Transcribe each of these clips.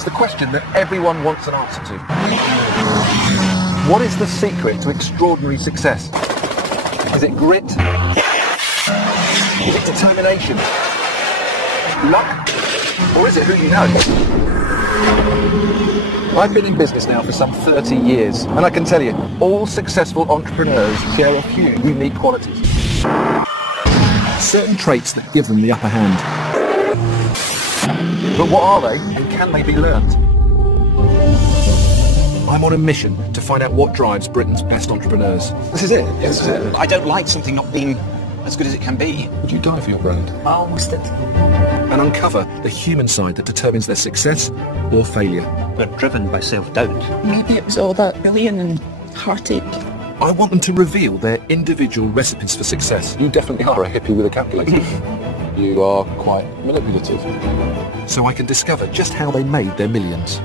It's the question that everyone wants an answer to. What is the secret to extraordinary success? Is it grit? Is it determination? Luck? Or is it who you know? I've been in business now for some 30 years, and I can tell you, all successful entrepreneurs share a few unique qualities. Certain traits that give them the upper hand. But what are they, and can they be learned? I'm on a mission to find out what drives Britain's best entrepreneurs. This is it? Yes, this is it. I don't like something not being as good as it can be. Would you die for your brand? I almost did. And uncover the human side that determines their success or failure. They're driven by self-doubt. Maybe it was all that billion and heartache. I want them to reveal their individual recipes for success. You definitely are a hippie with a calculator. You are quite manipulative. So I can discover just how they made their millions.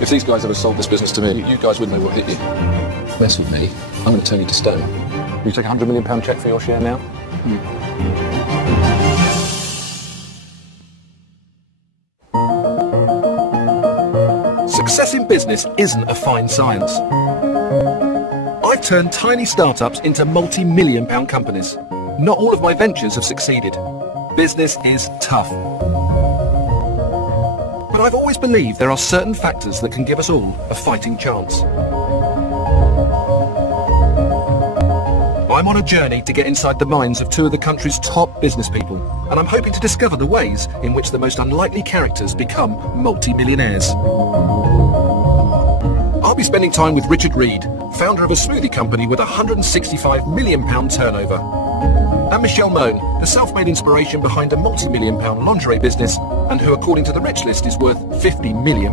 If these guys ever sold this business to me, you guys wouldn't know what hit you. Mess with me, I'm going to turn you to stone. You take a £100 million cheque for your share now? Success in business isn't a fine science. I've turned tiny startups into multi-million pound companies. Not all of my ventures have succeeded. Business is tough. But I've always believed there are certain factors that can give us all a fighting chance. I'm on a journey to get inside the minds of two of the country's top business people, and I'm hoping to discover the ways in which the most unlikely characters become multi-millionaires. I'll be spending time with Richard Reed, founder of a smoothie company with a £165 million turnover. And Michelle Mone, the self-made inspiration behind a multi-million pound lingerie business, and who according to the Rich List is worth £50 million.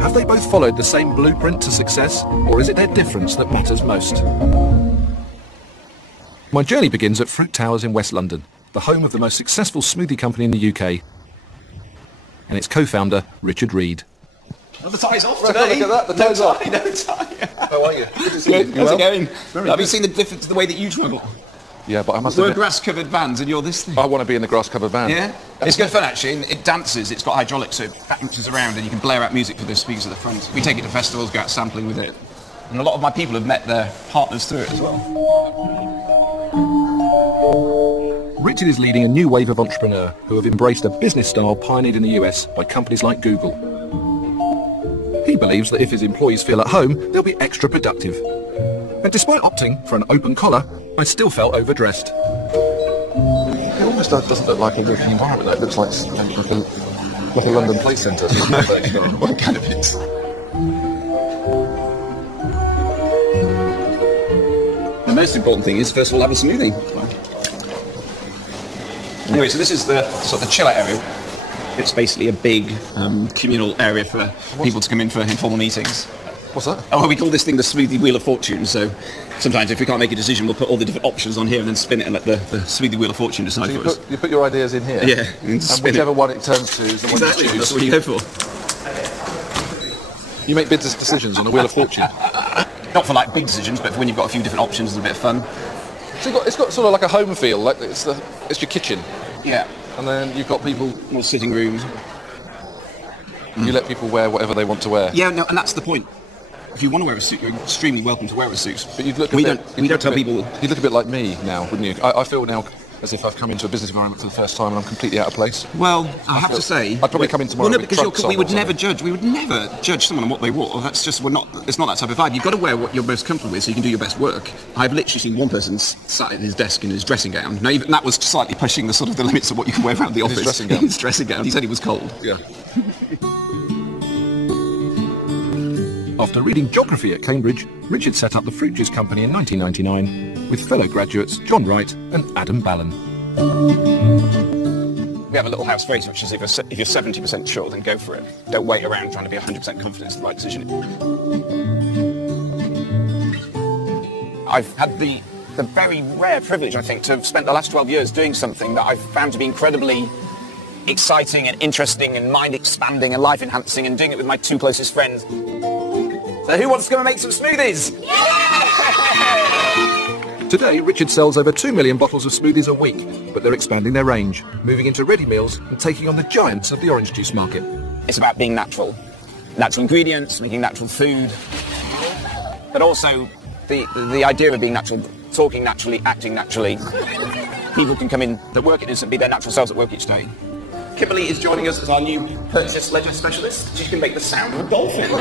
Have they both followed the same blueprint to success, or is it their difference that matters most? My journey begins at Fruit Towers in West London, the home of the most successful smoothie company in the UK, and its co-founder, Richard Reed. Well, the tie's off today. Look at that, the tie's off. No tie. How are you? Good to see you. How's it going? Very Have you good. seen the difference to the way that you travel? Yeah, but I must We're admit, grass-covered vans and you're this thing. I want to be in the grass-covered van. Yeah? It's good fun actually, and it dances, it's got hydraulics so it bounces around and you can blare out music for the speakers at the front. We take it to festivals, go out sampling with it. And a lot of my people have met their partners through it as well. Richard is leading a new wave of entrepreneurs who have embraced a business style pioneered in the US by companies like Google. He believes that if his employees feel at home, they'll be extra productive. And despite opting for an open collar, I still felt overdressed. It almost doesn't look like a working environment, though. It looks like a London Play Centre. What kind of it? The most important thing is, first of all, have a smoothie. Anyway, so this is the sort of chill out area. It's basically a big communal area for people to come in for informal meetings. What's that? Oh, well, we call this thing the smoothie wheel of fortune. So sometimes if we can't make a decision, we'll put all the different options on here and then spin it and let the smoothie wheel of fortune decide for us. You put your ideas in here? Yeah. And whichever one it turns to is the one you Exactly, choose. that's what you go for. You make business decisions on a wheel of fortune. Not for like big decisions, but for when you've got a few different options and a bit of fun. So it's got sort of like a home feel, like it's your kitchen. Yeah. And then you've got people, More sitting rooms. you let people wear whatever they want to wear. Yeah, no, and that's the point. If you want to wear a suit, you're extremely welcome to wear a suit. But you'd look we a don't, bit, we don't tell people. You'd look a bit like me now, wouldn't you? I feel now as if I've come into a business environment for the first time and I'm completely out of place. Well, I have to say, I'd probably come in tomorrow well, no, with because trunks on we or would something. never judge. We would never judge someone on what they wore. That's just it's not that type of vibe. You've got to wear what you're most comfortable with, so you can do your best work. I've literally seen one person sat at his desk in his dressing gown. Now, even that was slightly pushing the sort of the limits of what you can wear around the office. His dressing gown. His dressing gown. He said he was cold. Yeah. After reading geography at Cambridge, Richard set up the Fruit Juice Company in 1999 with fellow graduates John Wright and Adam Ballon. We have a little house phrase, which is if you're 70% sure, then go for it. Don't wait around trying to be 100% confident it's the right decision. I've had the very rare privilege, I think, to have spent the last 12 years doing something that I've found to be incredibly exciting and interesting and mind-expanding and life-enhancing, and doing it with my two closest friends. So who wants to come and make some smoothies? Today, Richard sells over 2 million bottles of smoothies a week, but they're expanding their range, moving into ready meals and taking on the giants of the orange juice market. It's about being natural. Natural ingredients, making natural food, but also the idea of being natural, talking naturally, acting naturally. People can come in that work it is and be their natural selves at work each day. Kimberly is joining us as our new purchase ledger specialist. She can make the sound of a dolphin. We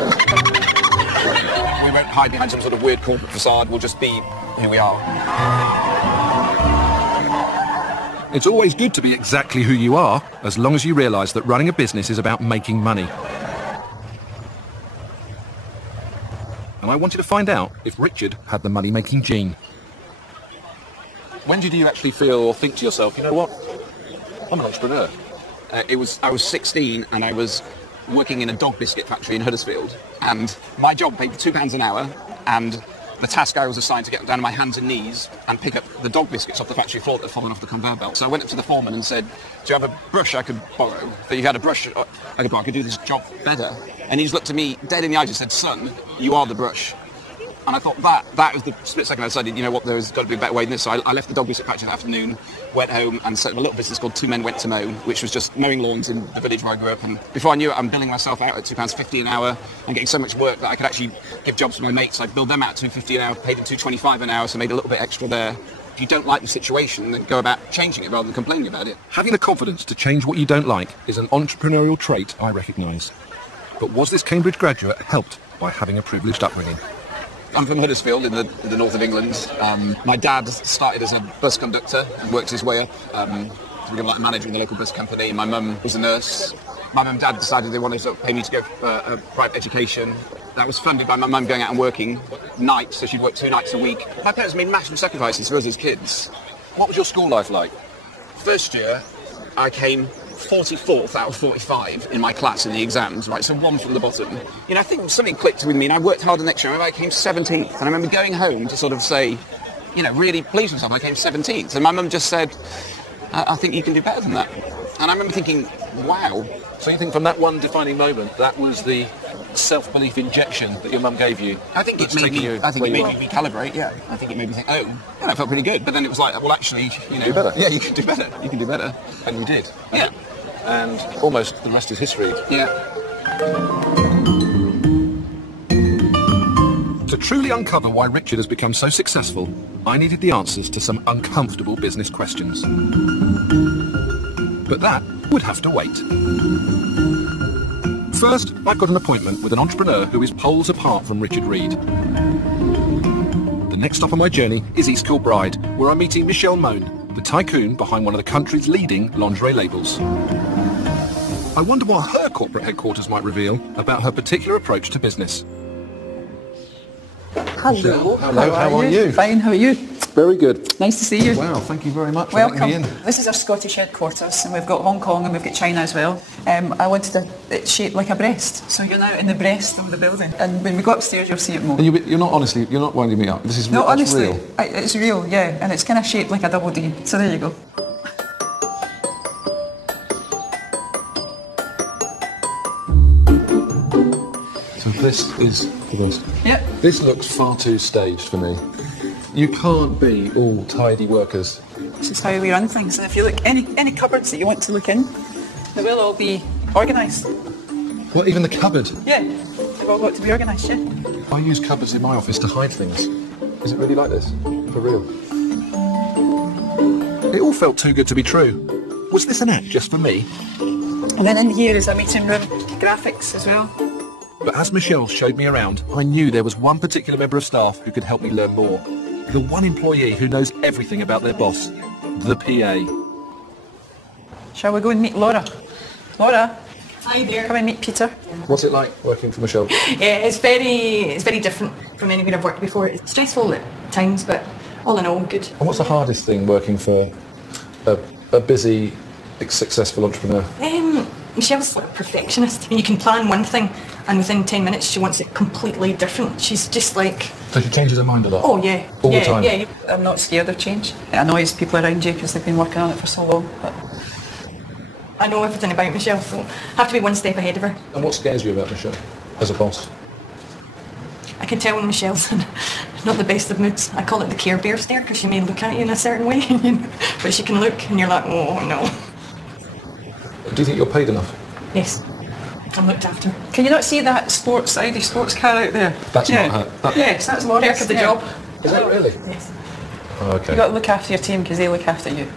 won't hide behind some sort of weird corporate facade. We'll just be who we are. It's always good to be exactly who you are, as long as you realise that running a business is about making money. And I wanted to find out if Richard had the money-making gene. When did you actually feel or think to yourself, you know what, I'm an entrepreneur? I was 16 and I was working in a dog biscuit factory in Huddersfield, and my job paid £2 an hour, and the task I was assigned to get down on my hands and knees and pick up the dog biscuits off the factory floor that had fallen off the conveyor belt. So I went up to the foreman and said, do you have a brush I could borrow? If you had a brush I could borrow, I could do this job better. And he just looked at me dead in the eyes and said, son, you are the brush. And I thought that was the split second I decided, you know what, there's got to be a better way than this. So I left the dog biscuit factory that afternoon, went home and set up a little business called Two Men Went to Mow, which was just mowing lawns in the village where I grew up. And before I knew it, I'm billing myself out at £2.50 an hour and getting so much work that I could actually give jobs to my mates. I billed them out at £2.50 an hour, paid them £2.25 an hour, so made a little bit extra there. If you don't like the situation, then go about changing it rather than complaining about it. Having the confidence to change what you don't like is an entrepreneurial trait I recognise. But was this Cambridge graduate helped by having a privileged upbringing? I'm from Huddersfield in the north of England. My dad started as a bus conductor and worked his way up to become like a manager in the local bus company. My mum was a nurse. My mum and dad decided they wanted to pay me to go for a private education. That was funded by my mum going out and working nights, so she'd work 2 nights a week. My parents made massive sacrifices for us as kids. What was your school life like? First year, I came 44th out of 45 in my class in the exams, right, so 1 from the bottom. You know, I think something clicked with me and I worked hard the next year. I remember I came 17th, and I remember going home to sort of say, you know, really please myself, I came 17th. And my mum just said, I think you can do better than that. And I remember thinking, wow. So you think from that one defining moment, that was the self-belief injection that your mum gave you? I think it made me recalibrate, yeah. I think it made me think, oh, yeah, that felt pretty good. But then it was like, well, actually, you know... Do better. Yeah, you can do better. You can do better. And you did. Yeah. And almost the rest is history. Yeah. To truly uncover why Richard has become so successful, I needed the answers to some uncomfortable business questions. But that would have to wait. First, I've got an appointment with an entrepreneur who is poles apart from Richard Reed. The next stop on my journey is East Kilbride, where I'm meeting Michelle Mone, the tycoon behind one of the country's leading lingerie labels. I wonder what her corporate headquarters might reveal about her particular approach to business. Hello. Hello, how are you? Fine, how are you? Very good. Nice to see you. Wow, thank you very much for Welcome. letting me in. This is our Scottish headquarters, and we've got Hong Kong and we've got China as well. I wanted it shaped like a breast, so you're now in the breast of the building. And when we go upstairs, you'll see it more. And you're not winding me up. This is No, that's honestly, real. It's real, yeah, and it's kind of shaped like a double D. So there you go. So this is the rest. Yep. This looks far too staged for me. You can't be all tidy workers. This is how we run things. And if you look, any cupboards that you want to look in, they will all be organised. Well, even the cupboard. Yeah, they've all got to be organised, yeah. I use cupboards in my office to hide things. Is it really like this? For real? It all felt too good to be true. Was this an act just for me? And then in here is a meeting room, graphics as well. But as Michelle showed me around, I knew there was one particular member of staff who could help me learn more. The one employee who knows everything about their boss, the PA. Shall we go and meet Laura? Laura? Hi there. Come and meet Peter. What's it like working for Michelle? Yeah, it's very different from anywhere I've worked before. It's stressful at times, but all in all, good. And what's the hardest thing working for a busy, successful entrepreneur? Michelle's like a perfectionist. You can plan one thing, and within 10 minutes she wants it completely different. She's just like... So she changes her mind a lot? Oh yeah. All the time? Yeah. I'm not scared of change. It annoys people around you because they've been working on it for so long. But I know everything about Michelle, so I have to be one step ahead of her. And what scares you about Michelle as a boss? I can tell when Michelle's not the best of moods. I call it the Care Bear stare, because she may look at you in a certain way, but she can look and you're like, oh no. Do you think you're paid enough? Yes. I'm looked after. Can you not see that Audi sports car out there? That's not her. Yes, that's Laura's. Perk of the job. Is that really? Yes. Oh, okay. You've got to look after your team because they look after you.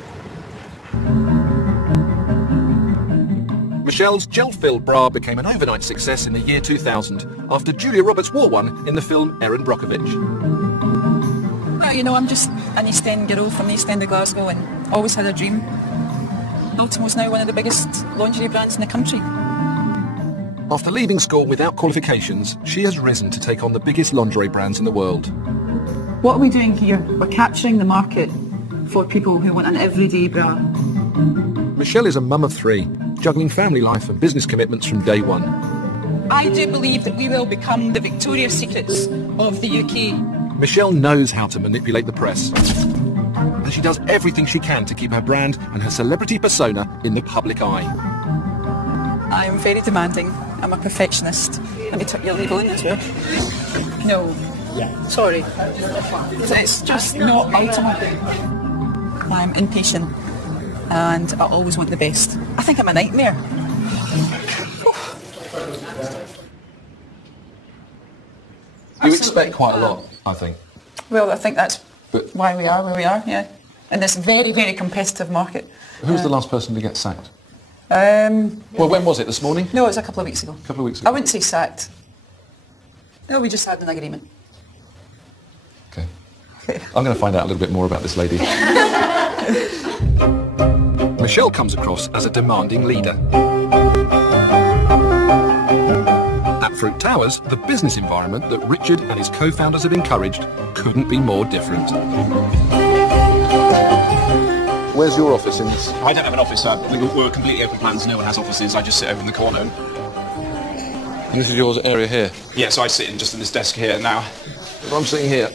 Michelle's gel-filled bra became an overnight success in the year 2000 after Julia Roberts wore one in the film Erin Brockovich. Well, you know, I'm just an East End girl from the East End of Glasgow and always had a dream. Ultimo's now one of the biggest lingerie brands in the country. After leaving school without qualifications, she has risen to take on the biggest lingerie brands in the world. What are we doing here? We're capturing the market for people who want an everyday bra. Michelle is a mum of 3, juggling family life and business commitments from day one. I do believe that we will become the Victoria's Secrets of the UK. Michelle knows how to manipulate the press, and she does everything she can to keep her brand and her celebrity persona in the public eye. I am very demanding. I'm a perfectionist. Let me tuck your label in as well. No. Yeah. Sorry. It's just not Ultimo. I'm impatient and I always want the best. I think I'm a nightmare. You expect quite a lot, I think. Well, I think that's But- why we are where we are, yeah. In this very, very competitive market. Who was the last person to get sacked? Well, when was it? This morning? no, it was a couple of weeks ago. A couple of weeks I ago. wouldn't say sacked. No, we just had an agreement. Okay. I'm going to find out a little bit more about this lady. Michelle comes across as a demanding leader. At Fruit Towers, the business environment that Richard and his co-founders have encouraged couldn't be more different. Where's your office in this? I don't have an office. We're completely open plans. No one has offices. I just sit over in the corner. This is your area here. Yeah, so I sit just in this desk here now. I'm sitting here.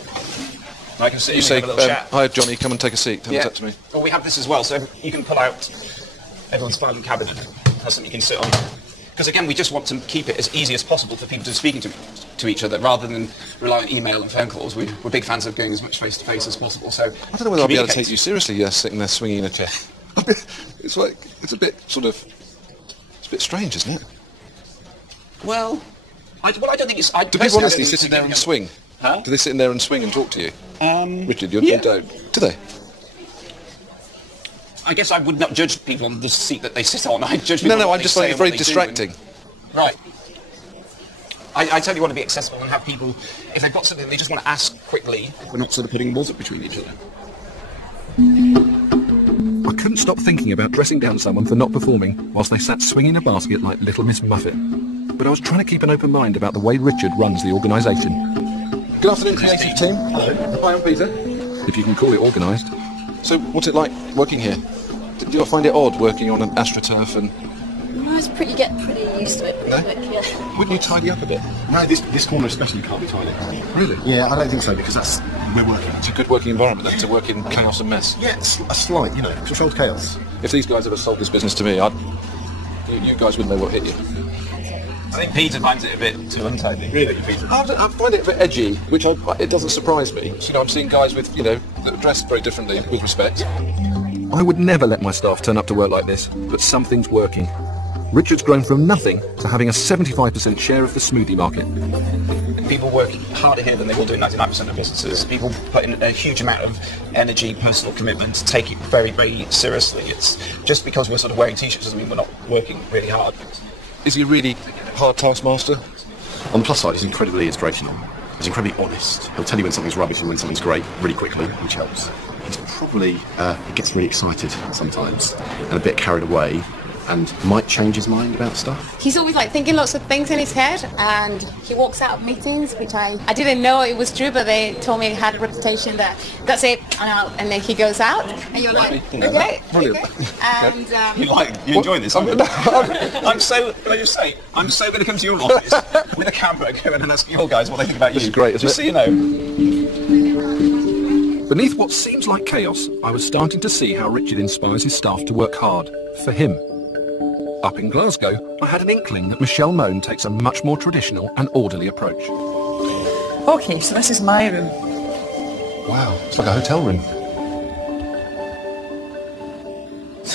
I can sit You and say, have a little chat. hi Johnny, come and take a seat. Have a Yeah. chat to me. Well, we have this as well, so you can pull out everyone's filing cabinet. That's something you can sit on. Because again, we just want to keep it as easy as possible for people to speaking to each other, rather than rely on email and phone calls. We're big fans of going as much face to face as possible. So I don't know whether I'll be able to take communicate. you seriously, sitting there swinging in a chair. It's like, it's a bit strange, isn't it? Well, I don't think it's. Do people honestly sit in there and swing? Huh? Do they sit in there and swing and talk to you? Richard, you don't. Do they? I guess I would not judge people on the seat that they sit on. I judge people No, on what I'm they just say finding it and very what they do distracting. Right. I totally want to be accessible and have people, if they've got something they just want to ask quickly, we're not sort of putting walls up between each other. I couldn't stop thinking about dressing down someone for not performing whilst they sat swinging a basket like Little Miss Muffet. But I was trying to keep an open mind about the way Richard runs the organisation. Good afternoon, creative team. Hello. Hi, I'm Peter. If you can call it organised. So, what's it like working here? Do you find it odd working on an AstroTurf and... No, it's pretty used to it. No? Quick, yeah. Wouldn't you tidy up a bit? No, this corner especially can't be tidy. Really? Yeah, I don't think so, because that's we're working. It's a good working environment then, to work in chaos and mess. Yeah, it's a slight, controlled chaos. If these guys ever sold this business to me, you guys wouldn't know what hit you. I think Peter finds it a bit too untidy. Really, Peter? I find it a bit edgy, which it doesn't surprise me. I'm seeing guys with, that are dressed very differently, with respect. I would never let my staff turn up to work like this, but something's working. Richard's grown from nothing to having a 75% share of the smoothie market. People work harder here than they will do in 99% of businesses. People put in a huge amount of energy, personal commitment, take it very, very seriously. It's just because we're sort of wearing t-shirts doesn't mean we're not working really hard. Is he a really hard taskmaster? On the plus side, he's incredibly inspirational. He's incredibly honest. He'll tell you when something's rubbish and when something's great really quickly, which helps. He's probably, he gets really excited sometimes and a bit carried away and might change his mind about stuff. He's always thinking lots of things in his head, and he walks out of meetings, which I didn't know it was true, but they told me he had a reputation that's it, I'm out, and then he goes out, and you're like, okay, Brilliant. and You enjoy this? I'm so going to come to your office with a camera going and ask your guys what they think about you. This is great, isn't just it? so you know. Beneath what seems like chaos, I was starting to see how Richard inspires his staff to work hard, for him. Up in Glasgow, I had an inkling that Michelle Mone takes a much more traditional and orderly approach. Okay, so this is my room. Wow, it's like a hotel room.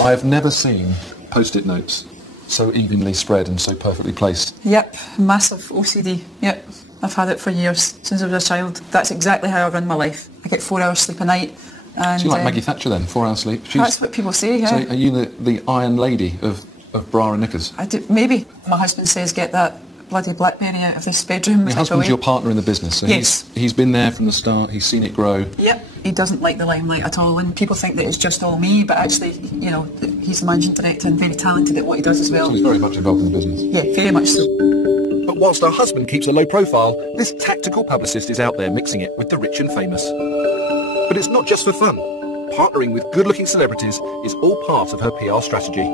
I have never seen post-it notes so evenly spread and so perfectly placed. Yep, massive OCD. Yep, I've had it for years, since I was a child. That's exactly how I run my life. I get 4 hours sleep a night. And, So you're like Maggie Thatcher then, 4 hours sleep? That's what people say, yeah. So are you the Iron Lady of bra and knickers? I do, maybe. My husband says get that bloody BlackBerry out of this bedroom. Your husband's your partner in the business, so Yes. he's been there from the start, he's seen it grow. Yep, he doesn't like the limelight at all, and people think that it's just all me, but actually, you know, he's the managing director and very talented at what he does as well. So he's very much involved in the business. Yeah, very much so. But whilst her husband keeps a low profile, this tactical publicist is out there mixing it with the rich and famous. But it's not just for fun. Partnering with good-looking celebrities is all part of her PR strategy.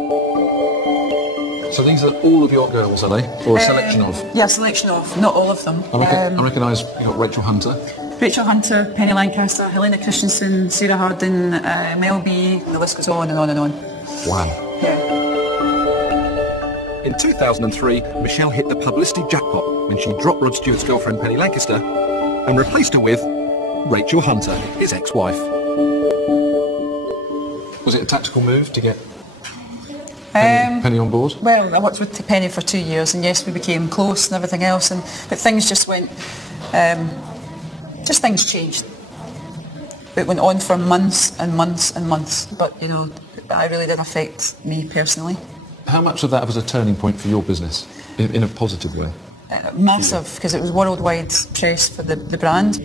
So these are all of your girls, are they? Or a selection of? Yeah, a selection of, not all of them. I recognise you've got Rachel Hunter. Rachel Hunter, Penny Lancaster, Helena Christensen, Sarah Hardin, Mel B, the list goes on and on and on. Wow. Yeah. In 2003, Michelle hit the publicity jackpot when she dropped Rod Stewart's girlfriend Penny Lancaster and replaced her with Rachel Hunter, his ex-wife. Was it a tactical move to get Penny on board? Well, I worked with Penny for 2 years, and yes, we became close and everything else, but things just went, things changed. It went on for months and months and months, but, you know, it really didn't affect me personally. How much of that was a turning point for your business, in a positive way? Massive, because it was worldwide press for the brand.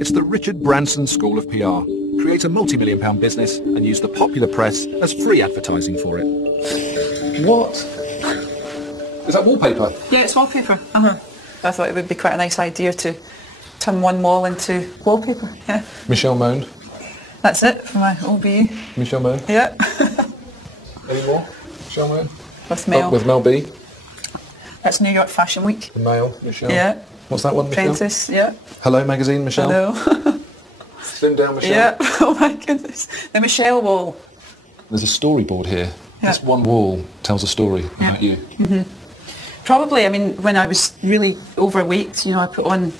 It's the Richard Branson School of PR. Create a multi-million-pound business and use the popular press as free advertising for it. What? Is that wallpaper? Yeah, it's wallpaper. I thought it would be quite a nice idea to turn one wall into wallpaper. Yeah. Michelle Moan. That's it for my OBE. Michelle Moan. Yeah. Any more? Michelle Moan. With Mel. Oh, with Mel B. That's New York Fashion Week. The Male, Michelle. Yeah. What's that one, Michelle? Apprentice, yeah. Hello Magazine, Michelle. Hello. Slim down, Michelle. Yeah. Oh my goodness. The Michelle wall. There's a storyboard here. Yeah. This one wall tells a story about you. Mm-hmm. Probably, I mean, when I was really overweight, you know, I put on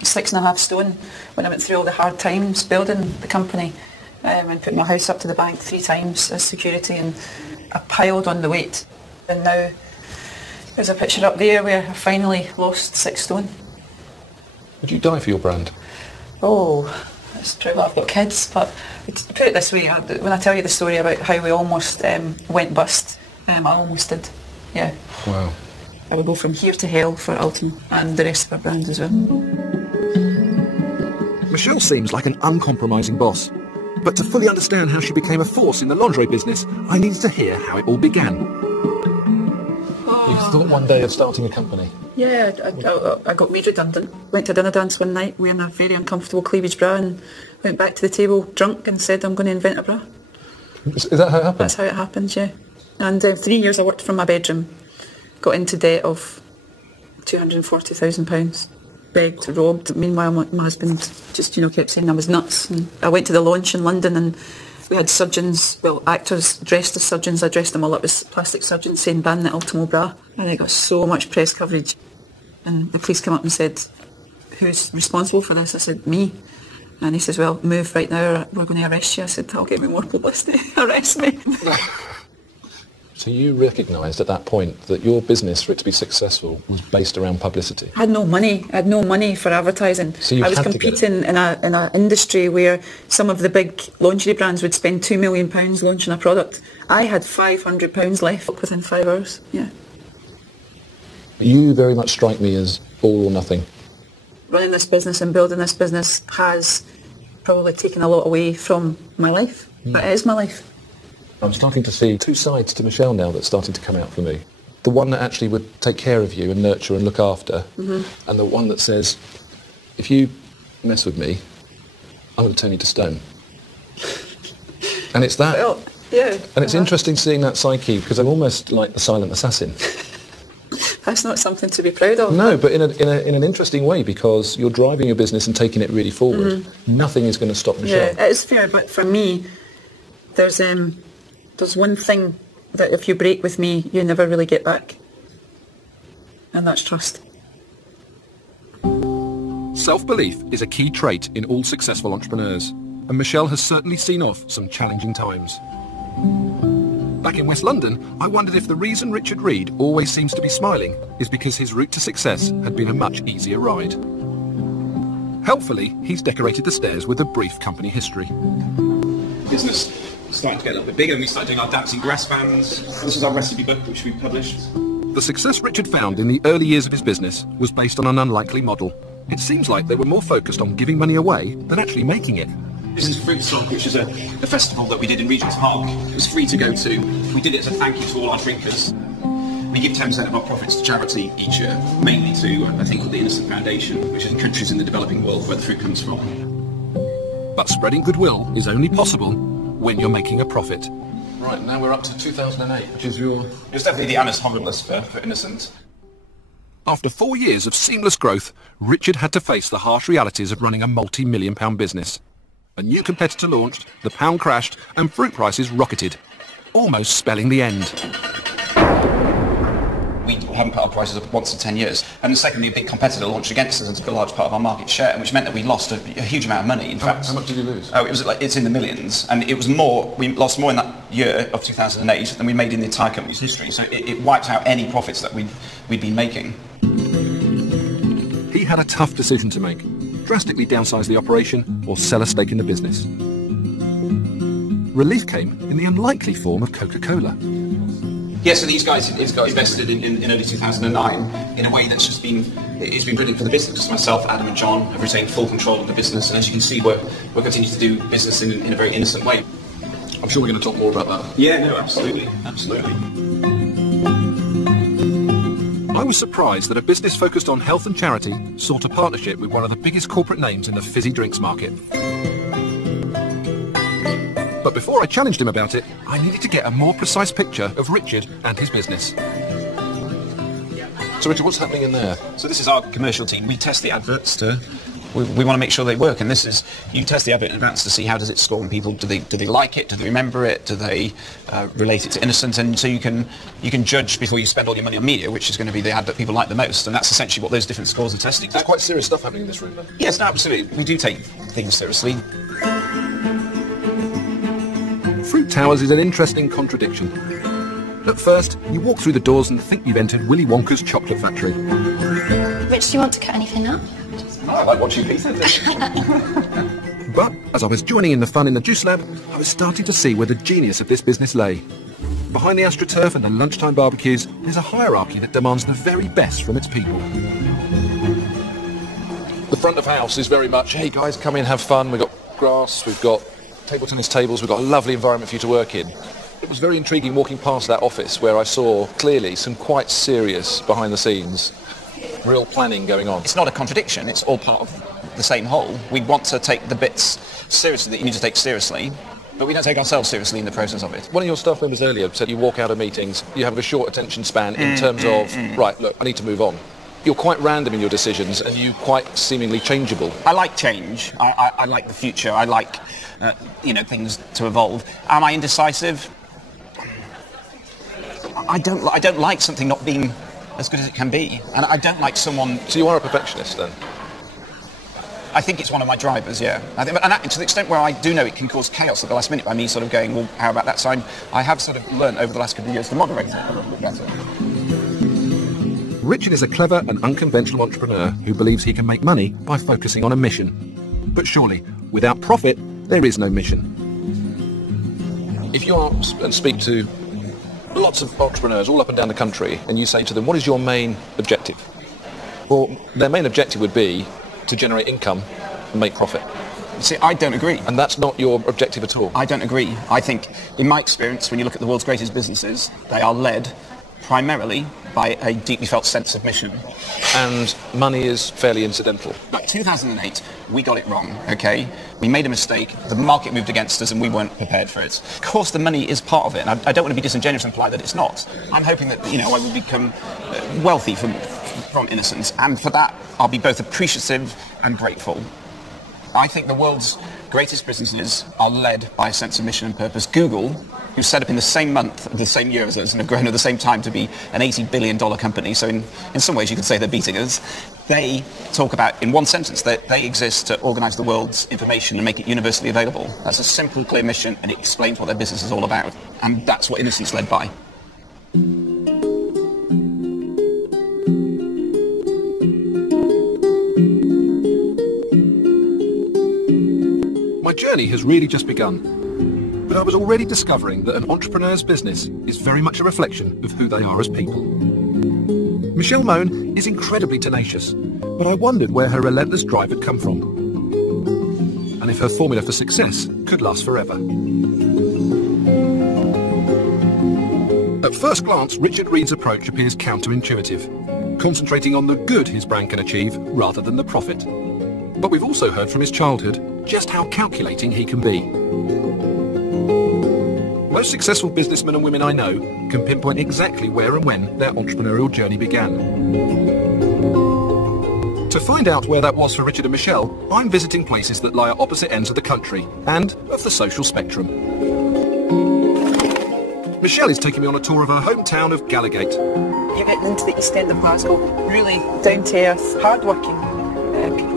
6.5 stone when I went through all the hard times building the company and put my house up to the bank 3 times as security, and I piled on the weight. And now there's a picture up there where I finally lost 6 stone. Would you die for your brand? Oh, that's true. Well, I've got kids, but to put it this way, when I tell you the story about how we almost went bust, I almost did. Yeah. Wow. I would go from here to hell for Ultim and the rest of our brands as well. Michelle seems like an uncompromising boss. But to fully understand how she became a force in the lingerie business, I needed to hear how it all began. You thought one day of starting a company? Yeah, I got made redundant. Went to a dinner dance one night wearing a very uncomfortable cleavage bra and went back to the table drunk and said I'm going to invent a bra. Is that how it happened? That's how it happened, yeah. And 3 years I worked from my bedroom. Got into debt of £240,000. Begged, robbed. Meanwhile, my husband just, you know, kept saying I was nuts. And I went to the launch in London and we had surgeons, well, actors dressed as surgeons. I dressed them all up as plastic surgeons saying ban the Ultimo bra. And I got so much press coverage. And the police came up and said, who's responsible for this? I said, me. And he says, well, move right now or we're going to arrest you. I said, I'll get me more publicity. Arrest me. So you recognised at that point that your business, for it to be successful, was based around publicity? I had no money. I had no money for advertising. So I was competing in an industry where some of the big lingerie brands would spend £2 million launching a product. I had £500 left within 5 hours. Yeah. You very much strike me as all or nothing. Running this business and building this business has probably taken a lot away from my life, but it is my life. I'm starting to see 2 sides to Michelle now that's starting to come out for me. The one that actually would take care of you and nurture and look after, and the one that says, if you mess with me, I'm going to turn you to stone. And it's that. Well, yeah. And it's interesting seeing that psyche, because I'm almost like the silent assassin. That's not something to be proud of. No, but in an interesting way, because you're driving your business and taking it really forward. Nothing is going to stop Michelle. Yeah, it is fair, but for me, there's one thing that if you break with me, you never really get back. And that's trust. Self-belief is a key trait in all successful entrepreneurs, and Michelle has certainly seen off some challenging times. Back in West London, I wondered if the reason Richard Reed always seems to be smiling is because his route to success had been a much easier ride. Helpfully, he's decorated the stairs with a brief company history. Business starting to get a little bit bigger, and we started doing our dancing grass bands. This is our recipe book, which we published. The success Richard found in the early years of his business was based on an unlikely model. It seems like they were more focused on giving money away than actually making it. This is Fruit Song, which is a festival that we did in Regent's Park. It was free to go to. We did it as a thank you to all our drinkers. We give 10% of our profits to charity each year, mainly to a thing called the Innocent Foundation, which is in countries in the developing world where the fruit comes from. But spreading goodwill is only possible when you're making a profit. Right, now we're up to 2008, which is your... It's definitely the annus horribilis for Innocent. After 4 years of seamless growth, Richard had to face the harsh realities of running a multi-million-pound business. A new competitor launched, the pound crashed, and fruit prices rocketed, almost spelling the end. We haven't put our prices up once in 10 years. And secondly, a big competitor launched against us and took a large part of our market share, which meant that we lost a huge amount of money, in fact. How much did you lose? Oh, it's in the millions. And it was more, we lost more in that year of 2008 than we made in the entire company's history. So it wiped out any profits that we'd been making. He had a tough decision to make. Drastically downsize the operation or sell a stake in the business. Relief came in the unlikely form of Coca-Cola. Yeah, so these guys invested in early 2009 in a way that's it's been brilliant for the business, because myself, Adam and John have retained full control of the business, and as you can see, we're continuing to do business in a very innocent way. I'm sure we're going to talk more about that. Yeah, no, absolutely. I was surprised that a business focused on health and charity sought a partnership with one of the biggest corporate names in the fizzy drinks market. But before I challenged him about it, I needed to get a more precise picture of Richard and his business. So Richard, what's happening in there? So this is our commercial team. We test the adverts we want to make sure they work, and this is, you test the advert in advance to see how does it score on people. Do they like it? Do they remember it? Do they relate it to Innocent? And so you can judge before you spend all your money on media, which is going to be the ad that people like the most, and that's essentially what those different scores are testing. There's quite serious stuff happening in this room, then? Yes, no, absolutely. We do take things seriously. Fruit Towers is an interesting contradiction. At first, you walk through the doors and think you've entered Willy Wonka's chocolate factory. Rich, do you want to cut anything up? Oh, I like watching pizza. But as I was joining in the fun in the juice lab, I was starting to see where the genius of this business lay. Behind the AstroTurf and the lunchtime barbecues, there's a hierarchy that demands the very best from its people. The front of house is very much, hey guys, come in, have fun. We've got grass, we've got table tennis tables, we've got a lovely environment for you to work in. It was very intriguing walking past that office where I saw clearly some quite serious behind the scenes real planning going on. It's not a contradiction, it's all part of the same whole. We want to take the bits seriously that you need to take seriously, but we don't take ourselves seriously in the process of it. One of your staff members earlier said you walk out of meetings, you have a short attention span in terms of, right, look, I need to move on. You're quite random in your decisions and you quite seemingly changeable. I like change, I like the future, I like things to evolve. Am I indecisive? I don't like something not being as good as it can be, and I don't like someone... So you are a perfectionist then? I think it's one of my drivers, yeah. And to the extent where I do know it can cause chaos at the last minute by me sort of going, well, how about that? So I have sort of learned over the last couple of years to moderate it a little bit better. Richard is a clever and unconventional entrepreneur who believes he can make money by focusing on a mission. But surely, without profit, there is no mission. If you are and speak to lots of entrepreneurs all up and down the country and you say to them, what is your main objective? Well, their main objective would be to generate income and make profit. See, I don't agree. And that's not your objective at all? I don't agree. I think, in my experience, when you look at the world's greatest businesses, they are led primarily by a deeply felt sense of mission. And money is fairly incidental. But 2008, we got it wrong, okay? We made a mistake, the market moved against us and we weren't prepared for it. Of course the money is part of it, and I don't want to be disingenuous and imply that it's not. I'm hoping that, I will become wealthy from Innocence, and for that I'll be both appreciative and grateful. I think the world's greatest businesses are led by a sense of mission and purpose. Google who set up in the same month, the same year as us, and have grown at the same time to be an $80 billion company. So in some ways you could say they're beating us. They talk about, in one sentence, that they exist to organise the world's information and make it universally available. That's a simple, clear mission, and it explains what their business is all about. And that's what Innocent's led by. My journey has really just begun, but I was already discovering that an entrepreneur's business is very much a reflection of who they are as people. Michelle Mone is incredibly tenacious, but I wondered where her relentless drive had come from, and if her formula for success could last forever. At first glance, Richard Reed's approach appears counterintuitive, concentrating on the good his brand can achieve rather than the profit. But we've also heard from his childhood just how calculating he can be. Most successful businessmen and women I know can pinpoint exactly where and when their entrepreneurial journey began. To find out where that was for Richard and Michelle, I'm visiting places that lie at opposite ends of the country and of the social spectrum. Michelle is taking me on a tour of her hometown of Gallowgate. You're getting into the East End of Glasgow. Really down-to-earth, hard-working people.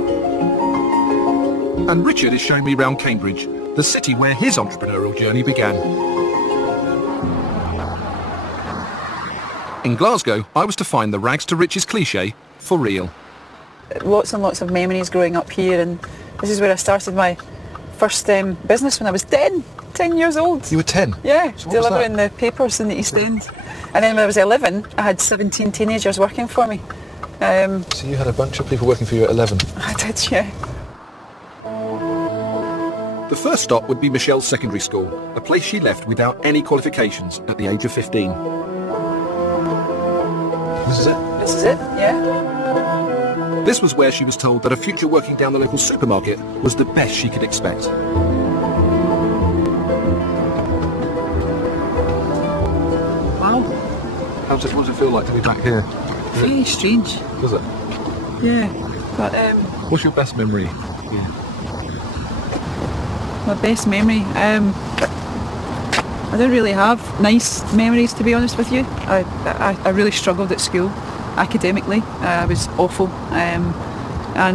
And Richard is showing me around Cambridge, the city where his entrepreneurial journey began. In Glasgow, I was to find the rags to riches cliché for real. Lots and lots of memories growing up here, and this is where I started my first business when I was 10 years old. You were 10? Yeah, So what was delivering the papers in the East End. And then when I was 11, I had 17 teenagers working for me. So you had a bunch of people working for you at 11? I did, yeah. The first stop would be Michelle's secondary school, a place she left without any qualifications at the age of 15. This is it? This is it, yeah. This was where she was told that a future working down the local supermarket was the best she could expect. Wow. What does it feel like to be back here? Very strange. Does it? Yeah. But What's your best memory? my best memory, I don't really have nice memories, to be honest with you. I really struggled at school academically. I was awful, and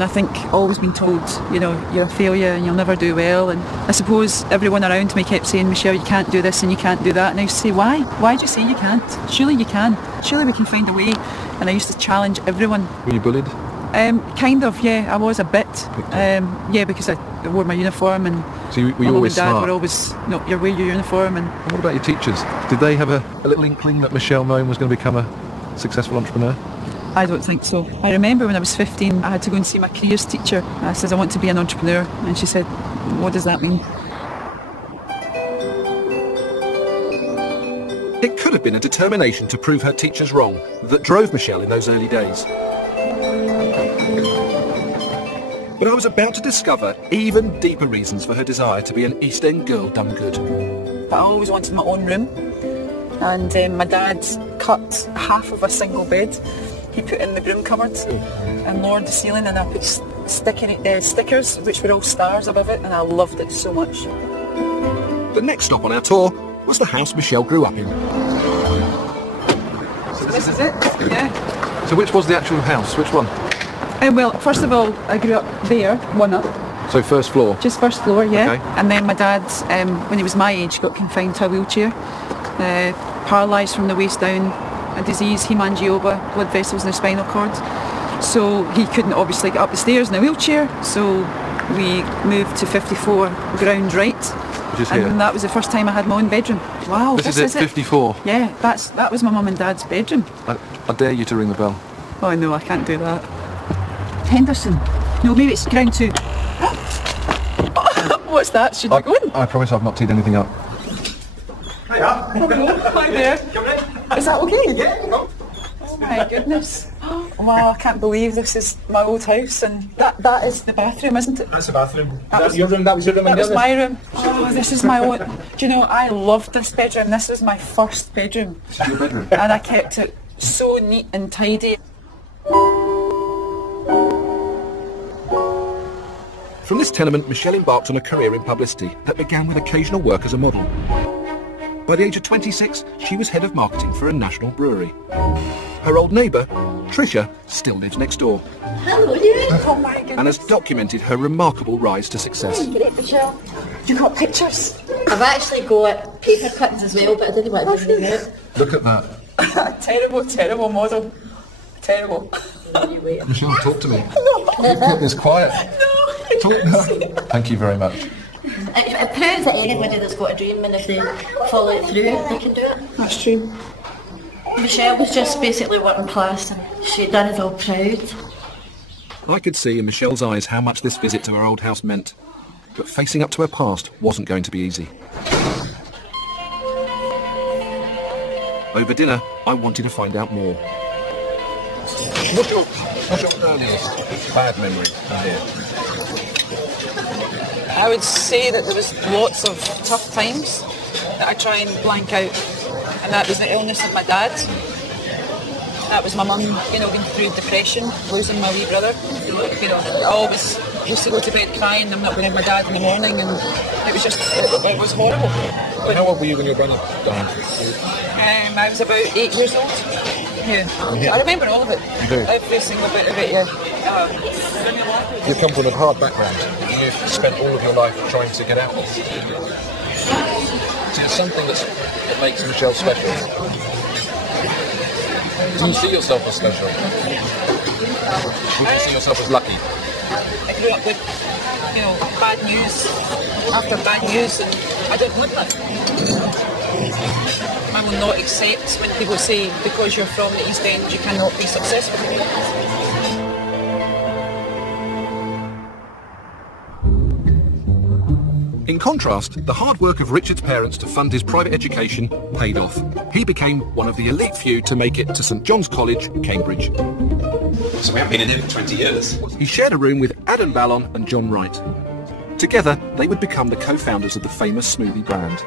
I think always been told, you know, you're a failure and you'll never do well. And I suppose everyone around me kept saying, Michelle, you can't do this and you can't do that. And I used to say, why? Why do you say you can't? Surely you can. Surely we can find a way. And I used to challenge everyone. Were you bullied? Kind of, yeah. I was a bit. Yeah, because I wore my uniform, and so were my you mum always and dad smart? were always, no, you wear your uniform. And What about your teachers? Did they have a little inkling that Michelle Mone was going to become a successful entrepreneur? I don't think so. I remember when I was 15, I had to go and see my careers teacher. I said, I want to be an entrepreneur. And she said, what does that mean? It could have been a determination to prove her teachers wrong that drove Michelle in those early days. But I was about to discover even deeper reasons for her desire to be an East End girl done good. But I always wanted my own room. And my dad cut half of a single bed. He put in the broom cupboard and lowered the ceiling, and I put stickers, which were all stars above it, and I loved it so much. The next stop on our tour was the house Michelle grew up in. So this is it? Yeah. So which was the actual house? Which one? Well, first of all, I grew up there, one up. So first floor? Just first floor, yeah. Okay. And then my dad, when he was my age, got confined to a wheelchair, paralysed from the waist down, a disease, hemangioma, blood vessels in the spinal cord. So he couldn't obviously get up the stairs in a wheelchair, so we moved to 54 Ground Right. Which is here? And that was the first time I had my own bedroom. Wow, This is it, 54? Yeah, that was my mum and dad's bedroom. I dare you to ring the bell. Oh no, I can't do that. Henderson. No, maybe it's Ground 2. What's that? Should we go in? I promise I've not teed anything up. Hello. Hi there. Is that okay? Yeah, no. Oh my goodness. Wow, I can't believe this is my old house, and that is the bathroom, isn't it? That's the bathroom. That's your room, that was your room. That was my room. Oh, this is my own. Do you know, I loved this bedroom. This was my first bedroom. This is your bedroom? And I kept it so neat and tidy. From this tenement, Michelle embarked on a career in publicity that began with occasional work as a model. By the age of 26, she was head of marketing for a national brewery. Her old neighbour, Tricia, still lives next door. Hello, you. Oh my goodness. And has documented her remarkable rise to success. Great, Michelle. You got pictures? I've actually got paper cuttings as well, but I didn't want to bring them out. Look at that. Terrible model. Terrible. Michelle, talk to me. You've kept this quiet. Thank you very much. It proves that anybody that's got a dream, and if they follow it through, they can do it. That's true. Michelle was just basically working class, and she'd done us all proud. I could see in Michelle's eyes how much this visit to her old house meant. But facing up to her past wasn't going to be easy. Over dinner, I wanted to find out more. What's your earliest bad memory from here? I would say that there was lots of tough times that I try and blank out, and that was the illness of my dad. That was my mum, going through depression, losing my wee brother. I always used to go to bed crying, I'm not going to have my dad in the morning, and it was just, it was horrible. But how old were you when your brother died? I was about 8 years old. Yeah. I remember all of it. You do? Every single bit of it, yeah. You come from a hard background. You've spent all of your life trying to get out of it. See, it's something that makes Michelle special. Do you see yourself as special? Would you see yourself as lucky? I grew up with, bad news after bad news, and I don't want that. I will not accept when people say, because you're from the East End, you cannot be successful. In contrast, the hard work of Richard's parents to fund his private education paid off. He became one of the elite few to make it to St John's College, Cambridge. So we haven't been in here for 20 years. He shared a room with Adam Ballon and John Wright. Together, they would become the co-founders of the famous smoothie brand.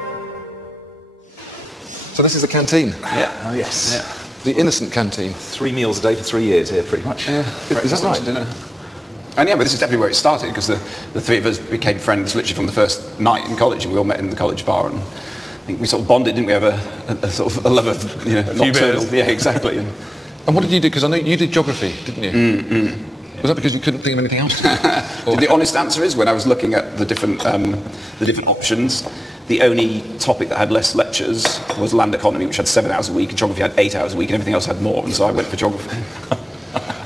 So this is the canteen? Yeah. Oh, yes. Yeah. The innocent canteen. 3 meals a day for 3 years here, pretty much. Yeah. Is that right? Dinner. And yeah, but this is definitely where it started, because the three of us became friends literally from the first night in college, and we all met in the college bar, and I think we sort of bonded, didn't we? Have a sort of a love of nocturnal. Yeah, exactly. And what did you do? Because I know you did geography, didn't you? Was that because you couldn't think of anything else to do? The honest answer is, when I was looking at the different options, the only topic that had less lectures was land economy, which had 7 hours a week, and geography had 8 hours a week, and everything else had more, and so I went for geography.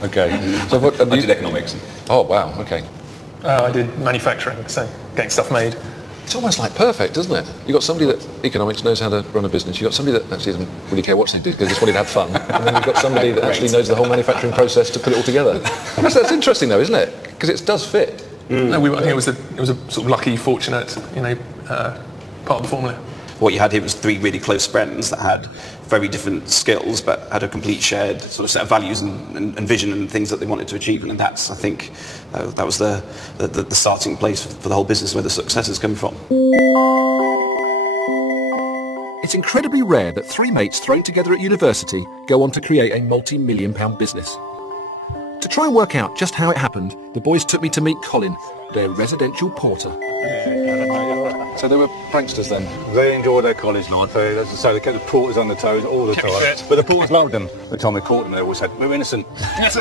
Okay. So what, I did economics. Oh, wow, okay. I did manufacturing, so getting stuff made. It's almost like perfect, isn't it? You've got somebody that economics knows how to run a business. You've got somebody that actually doesn't really care what they do because they just wanted to have fun. And then you've got somebody that actually knows the whole manufacturing process to put it all together. That's interesting though, isn't it? Because it does fit. No, I think it was a sort of lucky, fortunate, part of the formula. What you had here was 3 really close friends that had very different skills, but had a complete shared sort of set of values and vision and things that they wanted to achieve. And that's, I think, that was the starting place for the whole business, where the success has come from. It's incredibly rare that 3 mates thrown together at university go on to create a multi-million-pound business. To try and work out just how it happened, the boys took me to meet Colin, their residential porter. So they were pranksters then? They enjoyed their college life. As I say, they kept the porters on their toes all the time. But the porters loved them. The time we caught them, they always said, "We're innocent." That's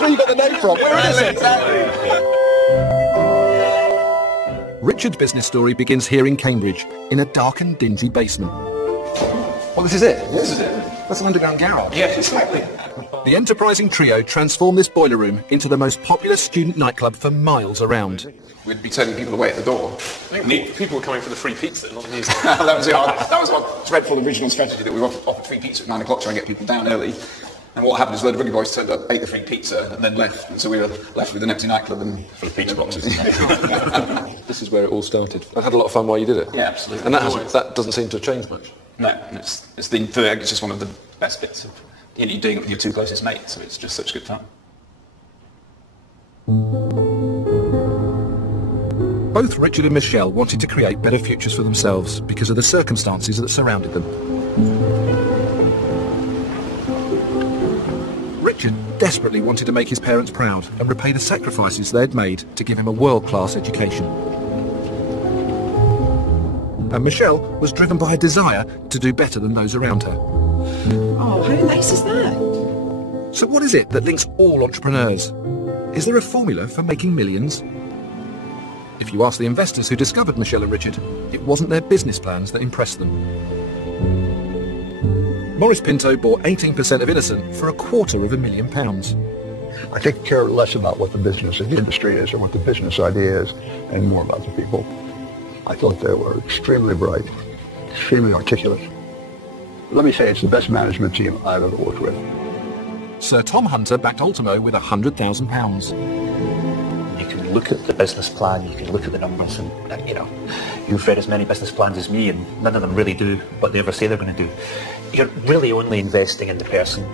where you got the name from. We're innocent. Richard's business story begins here in Cambridge, in a dark and dingy basement. Well, this is it? This is it. That's an underground garage. Yeah, exactly. The enterprising trio transformed this boiler room into the most popular student nightclub for miles around. We'd be turning people away at the door. I think people were coming for the free pizza, not the music. That was our dreadful original strategy, that we offered free pizza at 9 o'clock to try and get people down early. And what happened is a load of rugby boys turned up, ate the free pizza, and then left. And so we were left with an empty nightclub and full of pizza boxes. This is where it all started. I had a lot of fun while you did it. Yeah, absolutely. And that doesn't seem to have changed much. No, it's just one of the best bits of you doing it with your 2 closest mates, so it's just such good fun. Both Richard and Michelle wanted to create better futures for themselves because of the circumstances that surrounded them. Richard desperately wanted to make his parents proud and repay the sacrifices they'd made to give him a world-class education. And Michelle was driven by a desire to do better than those around her. Oh, how nice is that? So what is it that links all entrepreneurs? Is there a formula for making millions? If you ask the investors who discovered Michelle and Richard, it wasn't their business plans that impressed them. Maurice Pinto bought 18% of Innocent for £250,000. I think care less about what the business of the industry is or what the business idea is, and more about the people. I thought they were extremely bright, extremely articulate. Let me say it's the best management team I've ever worked with. Sir Tom Hunter backed Ultimo with £100,000. You can look at the business plan, you can look at the numbers, and you've read as many business plans as me, and none of them really do what they ever say they're going to do. You're really only investing in the person.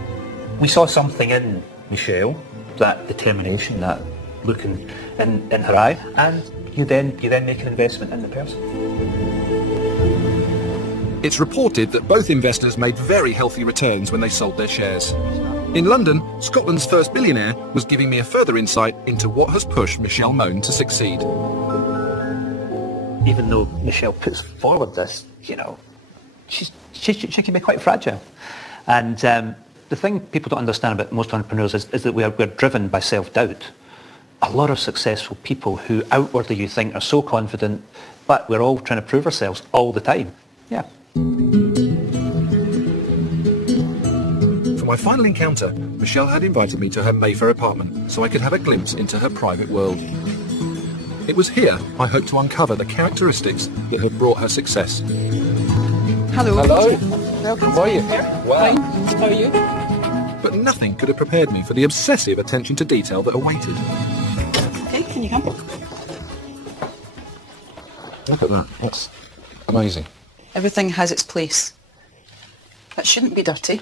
We saw something in Michelle, that determination, that look in her eye, and you then make an investment in the person. It's reported that both investors made very healthy returns when they sold their shares. In London, Scotland's first billionaire was giving me a further insight into what has pushed Michelle Mone to succeed. Even though Michelle puts forward this, she can be quite fragile. And the thing people don't understand about most entrepreneurs is that we're driven by self-doubt. A lot of successful people who outwardly you think are so confident, but we're all trying to prove ourselves all the time. Yeah. For my final encounter, Michelle had invited me to her Mayfair apartment so I could have a glimpse into her private world. It was here I hoped to uncover the characteristics that had brought her success. Hello. Hello. Welcome. How are you? Fine. How are you? But nothing could have prepared me for the obsessive attention to detail that awaited. Okay, can you come? Look at that. That's amazing. Everything has its place. That shouldn't be dirty,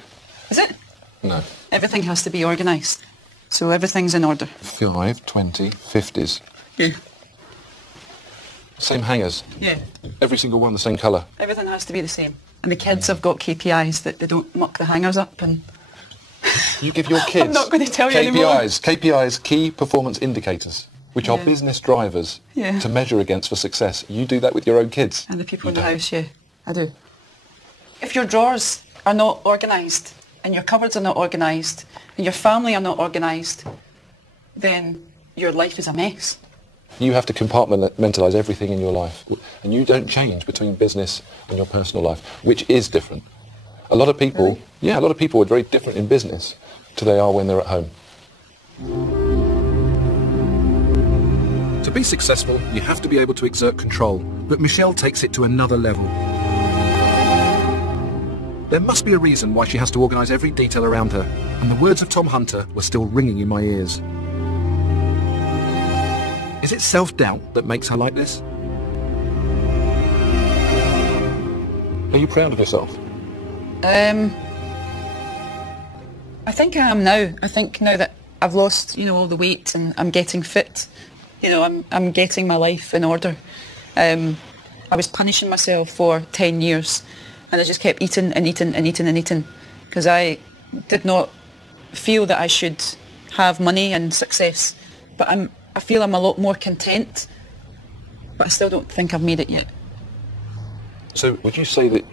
is it? No. Everything has to be organised. So everything's in order. 5, 20, 50s. Yeah. Same hangers. Yeah. Every single one the same colour. Everything has to be the same. And the kids have got KPIs that they don't muck the hangers up and... You give your kids I'm not going to tell you anymore. KPIs, key performance indicators, which are business drivers to measure against for success. You do that with your own kids. And the people in the house, yeah, I do. If your drawers are not organised, and your cupboards are not organised, and your family are not organised, then your life is a mess. You have to compartmentalise everything in your life, and you don't change between business and your personal life, which is different. A lot of people, a lot of people are very different in business to they are when they're at home. To be successful, you have to be able to exert control, but Michelle takes it to another level. There must be a reason why she has to organise every detail around her, and the words of Tom Hunter were still ringing in my ears. Is it self-doubt that makes her like this? Are you proud of yourself? I think I am now. I think now that I've lost, all the weight and I'm getting fit, I'm getting my life in order. I was punishing myself for 10 years and I just kept eating and eating and eating and eating because I did not feel that I should have money and success. But I feel I'm a lot more content, but I still don't think I've made it yet. So would you say that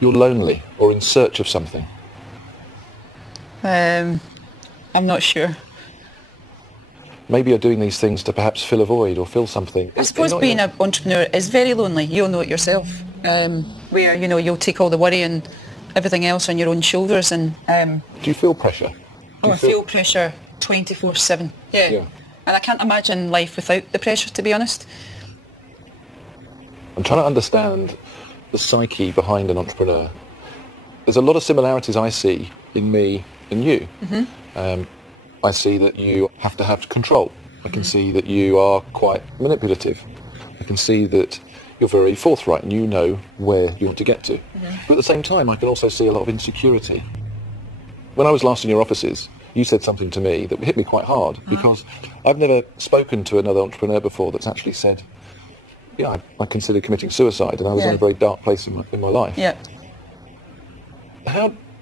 you're lonely or in search of something? I'm not sure. Maybe you're doing these things to perhaps fill a void or fill something. I suppose being an entrepreneur is very lonely. You'll know it yourself. Where, you'll take all the worry and everything else on your own shoulders. And do you feel pressure? I feel pressure 24/7. Yeah. And I can't imagine life without the pressure, to be honest. I'm trying to understand the psyche behind an entrepreneur. There's a lot of similarities I see in me and you. Mm-hmm. I see that you have to have control. I can see that you are quite manipulative. I can see that you're very forthright and you know where you want to get to. Mm-hmm. But at the same time, I can also see a lot of insecurity. When I was last in your offices, you said something to me that hit me quite hard because I've never spoken to another entrepreneur before that's actually said, I considered committing suicide and I was in a very dark place in my life. Yeah.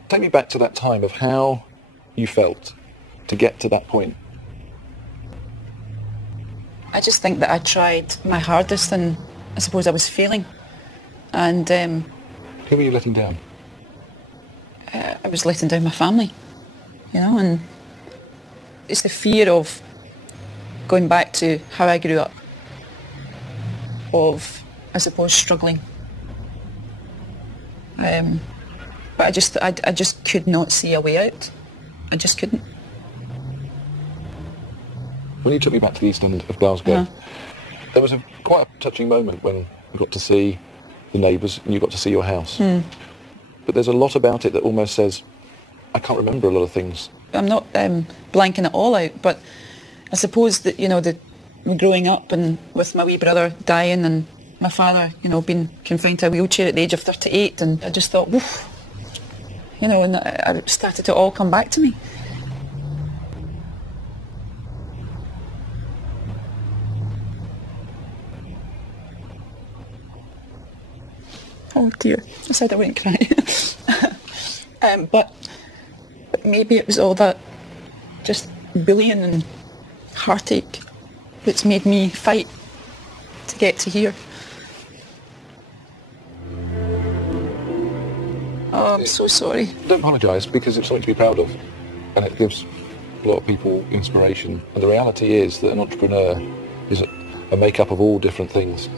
Take me back to that time of how you felt to get to that point. I just think that I tried my hardest and I suppose I was failing. And who were you letting down? I was letting down my family, you know, and it's the fear of going back to how I grew up, of, I suppose, struggling. But I just could not see a way out. I just couldn't. When you took me back to the East End of Glasgow, there was quite a touching moment when we got to see the neighbours and you got to see your house. But there's a lot about it that almost says, I can't remember a lot of things. I'm not blanking it all out, but I suppose that, you know, growing up and with my wee brother dying and my father, you know, being confined to a wheelchair at the age of 38, and I just thought, woof, you know, and I started to all come back to me. Oh dear, I said I wouldn't cry. But maybe it was all that just bullying and heartache that's made me fight to get to here. Oh, I'm so sorry. Don't apologise, because it's something to be proud of, and it gives a lot of people inspiration. And the reality is that an entrepreneur is a make-up of all different things.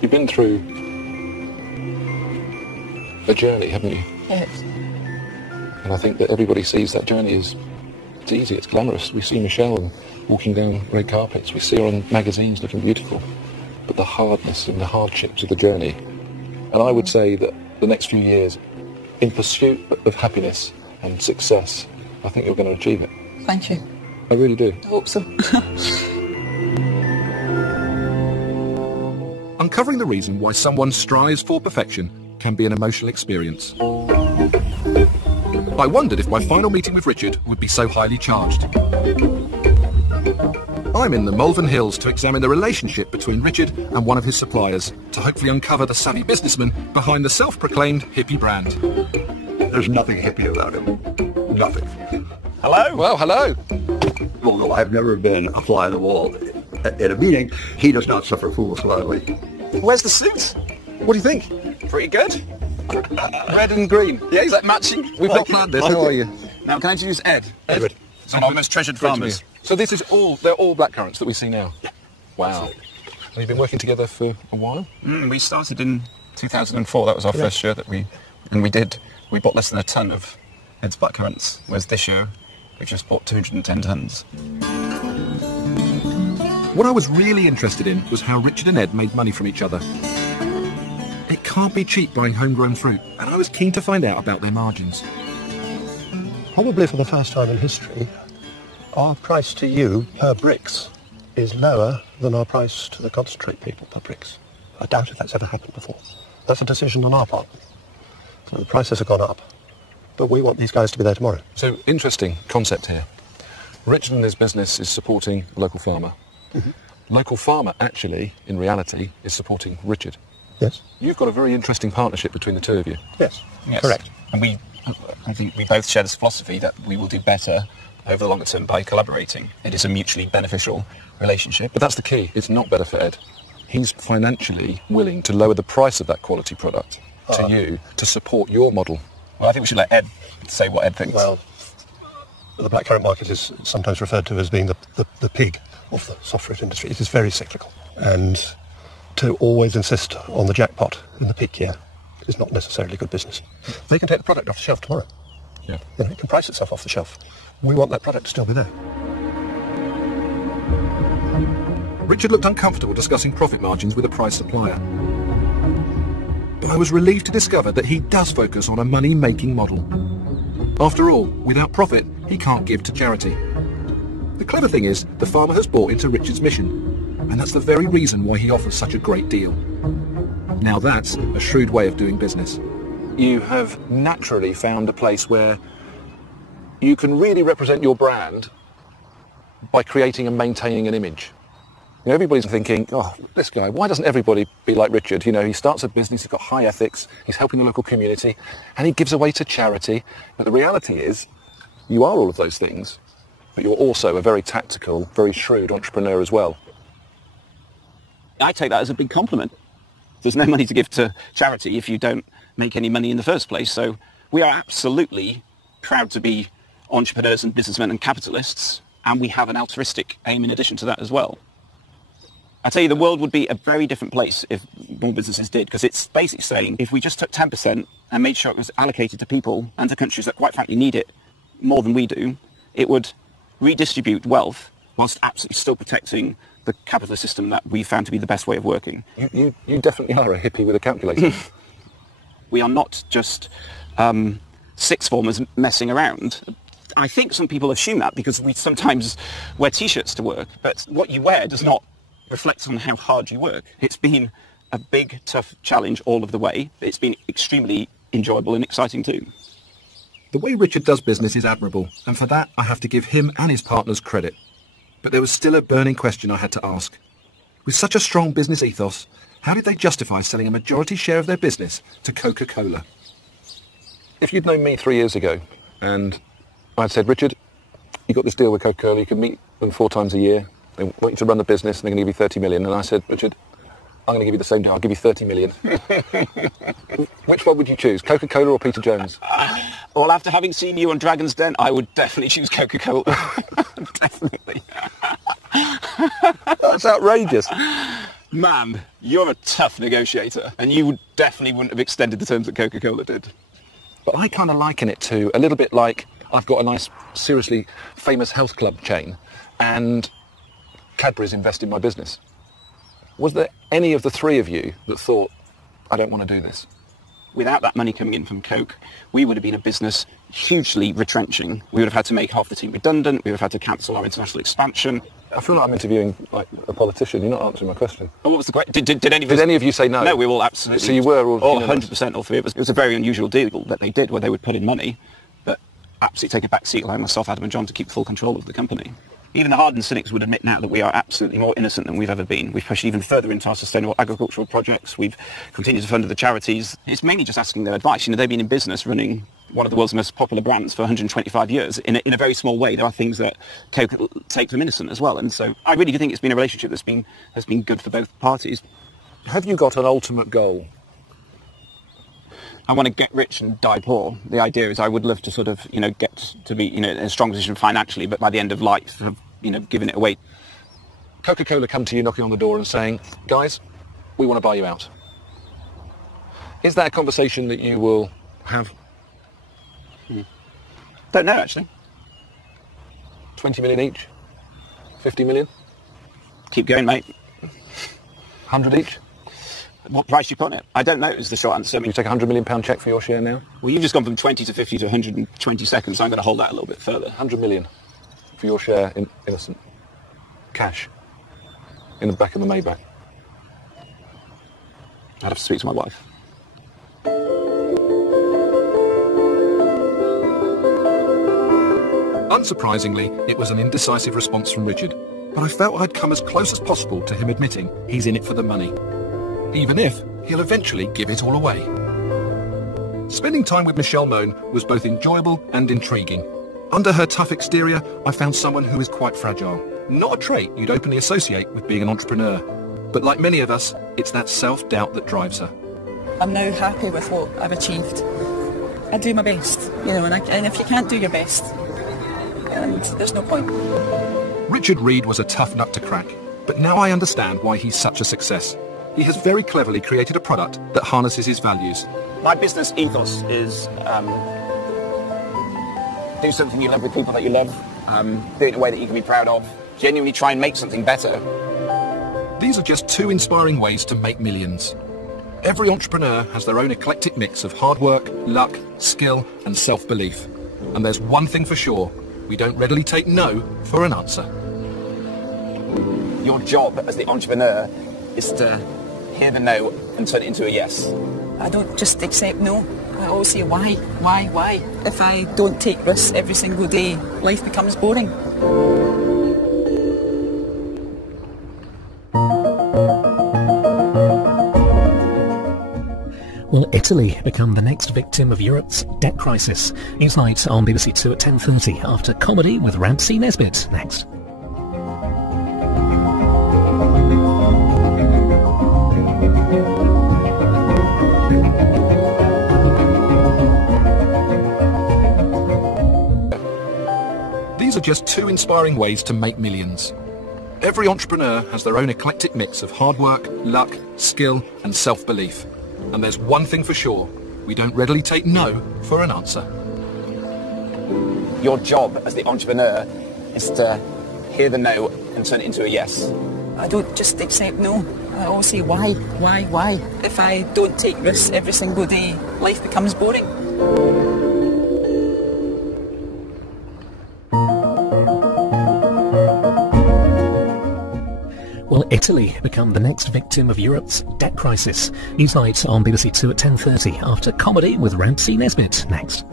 You've been through a journey, haven't you? Yes. And I think that everybody sees that journey as it's easy, it's glamorous. We see Michelle walking down red carpets, we see her on magazines looking beautiful. But the hardness and the hardships of the journey. And I would say that the next few years, in pursuit of happiness and success, I think you're going to achieve it. Thank you. I really do. I hope so. Uncovering the reason why someone strives for perfection can be an emotional experience. I wondered if my final meeting with Richard would be so highly charged. I'm in the Malvern Hills to examine the relationship between Richard and one of his suppliers, to hopefully uncover the savvy businessman behind the self-proclaimed hippie brand. There's nothing hippie about him. Nothing. Hello? Well, hello. Although I've never been a fly on the wall at a meeting, he does not suffer fools gladly. Where's the suit? What do you think? Pretty good. Red and green. Yeah, is that matching? We've not planned this. How are you? Now, can I introduce Ed? Edward. It's one of our most treasured farmers. So this is they're all blackcurrants that we see now? Yeah. Wow. And you've been working together for a while? We started in 2004. That was our first year that we bought less than a ton of Ed's blackcurrants, whereas this year we've just bought 210 tons. What I was really interested in was how Richard and Ed made money from each other. It can't be cheap buying homegrown fruit, and I was keen to find out about their margins. Probably for the first time in history, our price to you per bricks is lower than our price to the concentrate people per bricks. I doubt if that's ever happened before. That's a decision on our part. So the prices have gone up, but we want these guys to be there tomorrow. So, interesting concept here. Richard and his business is supporting a local farmer. Mm-hmm. Local farmer, actually, in reality, is supporting Richard. Yes. You've got a very interesting partnership between the two of you. Yes. Correct. And I think we both share this philosophy that we will do better over the longer term by collaborating. It is a mutually beneficial relationship. But that's the key. It's not better for Ed. He's financially willing to lower the price of that quality product to you to support your model. Well, I think we should let Ed say what Ed thinks. Well, the blackcurrant market is sometimes referred to as being the pig of the soft fruit industry. It is very cyclical. And to always insist on the jackpot in the peak year is not necessarily good business. They can take the product off the shelf tomorrow. Yeah. You know, it can price itself off the shelf. We want that product to still be there. Richard looked uncomfortable discussing profit margins with a prize supplier. But I was relieved to discover that he does focus on a money-making model. After all, without profit, he can't give to charity. The clever thing is, the farmer has bought into Richard's mission, and that's the very reason why he offers such a great deal. Now that's a shrewd way of doing business. You have naturally found a place where you can really represent your brand by creating and maintaining an image. You know, everybody's thinking, oh, this guy, why doesn't everybody be like Richard? You know, he starts a business, he's got high ethics, he's helping the local community, and he gives away to charity. But the reality is, you are all of those things, but you're also a very tactical, very shrewd entrepreneur as well. I take that as a big compliment. There's no money to give to charity if you don't make any money in the first place. So we are absolutely proud to be entrepreneurs and businessmen and capitalists, and we have an altruistic aim in addition to that as well. I tell you, the world would be a very different place if more businesses did, because it's basically saying if we just took 10% and made sure it was allocated to people and to countries that quite frankly need it more than we do, it would redistribute wealth whilst absolutely still protecting the capitalist system that we found to be the best way of working. You definitely are a hippie with a calculator. We are not just sixth formers messing around. I think some people assume that because we sometimes wear T-shirts to work, but what you wear does not reflect on how hard you work. It's been a big, tough challenge all of the way. It's been extremely enjoyable and exciting too. The way Richard does business is admirable, and for that I have to give him and his partners credit. But there was still a burning question I had to ask. With such a strong business ethos, how did they justify selling a majority share of their business to Coca-Cola? If you'd known me 3 years ago, and I'd said, Richard, you got this deal with Coca-Cola, you can meet them 4 times a year, they want you to run the business and they're going to give you 30 million. And I said, Richard, I'm going to give you the same deal, I'll give you 30 million. Which one would you choose, Coca-Cola or Peter Jones? Well, after having seen you on Dragon's Den, I would definitely choose Coca-Cola. Definitely. That's outrageous. Man, you're a tough negotiator, and you definitely wouldn't have extended the terms that Coca-Cola did. But I kind of liken it to a little bit like I've got a nice, seriously famous health club chain, and Cadbury's invest in my business. Was there any of the 3 of you that thought, I don't want to do this? Without that money coming in from Coke, we would have been a business hugely retrenching. We would have had to make half the team redundant. We would have had to cancel our international expansion. I feel like I'm interviewing like a politician. You're not answering my question. Oh, what was the question? Did any of you say no? No, we were all absolutely... So you were all 100%, all 3 of us. It was a very unusual deal that they did, where they would put in money, but absolutely take a back seat, allowing myself, Adam and John to keep full control of the company. Even the hardened cynics would admit now that we are absolutely more innocent than we've ever been. We've pushed even further into our sustainable agricultural projects. We've continued to fund the charities. It's mainly just asking their advice. You know, they've been in business running one of the world's most popular brands for 125 years. In a very small way, there are things that take them innocent as well. And so I really do think it's been a relationship that's been good for both parties. Have you got an ultimate goal? I want to get rich and die poor. The idea is I would love to sort of, you know, get to be, you know, in a strong position financially, but by the end of life, have, you know, given it away. Coca-Cola come to you knocking on the door and saying, guys, we want to buy you out. Is that a conversation that you will have? Don't know, actually. 20 million each? 50 million? Keep going, mate. 100 each? What price you put on it? I don't know is the short answer. You take a £100 million cheque for your share now? Well, you've just gone from 20 to 50 to 120 seconds, so I'm going to hold that a little bit further. 100 million for your share in Innocent. Cash. In the back of the Maybach. I'd have to speak to my wife. Unsurprisingly, it was an indecisive response from Richard, but I felt I'd come as close as possible to him admitting he's in it for the money, even if he'll eventually give it all away. Spending time with Michelle Mone was both enjoyable and intriguing. Under her tough exterior, I found someone who is quite fragile. Not a trait you'd openly associate with being an entrepreneur, but like many of us, it's that self-doubt that drives her. I'm now happy with what I've achieved. I do my best, you know, and if you can't do your best, and there's no point. Richard Reed was a tough nut to crack, but now I understand why he's such a success. He has very cleverly created a product that harnesses his values. My business ethos is do something you love with people that you love, do it in a way that you can be proud of, genuinely try and make something better. These are just 2 inspiring ways to make millions. Every entrepreneur has their own eclectic mix of hard work, luck, skill and self-belief. And there's one thing for sure, we don't readily take no for an answer. Your job as the entrepreneur is to hear the no and turn it into a yes. I don't just accept no. I always say why? If I don't take risks every single day, life becomes boring. Will Italy become the next victim of Europe's debt crisis? Newsnight on BBC 2 at 10:30 after comedy with Ramsey Nesbitt next. are just 2 inspiring ways to make millions. Every entrepreneur has their own eclectic mix of hard work, luck, skill and self-belief. And there's one thing for sure, we don't readily take no for an answer. Your job as the entrepreneur is to hear the no and turn it into a yes. I don't just accept no. I always say why. If I don't take risks every single day, life becomes boring. Will Italy become the next victim of Europe's debt crisis? Newsnight on BBC 2 at 10:30 after Comedy with Ramsey Nesbitt next.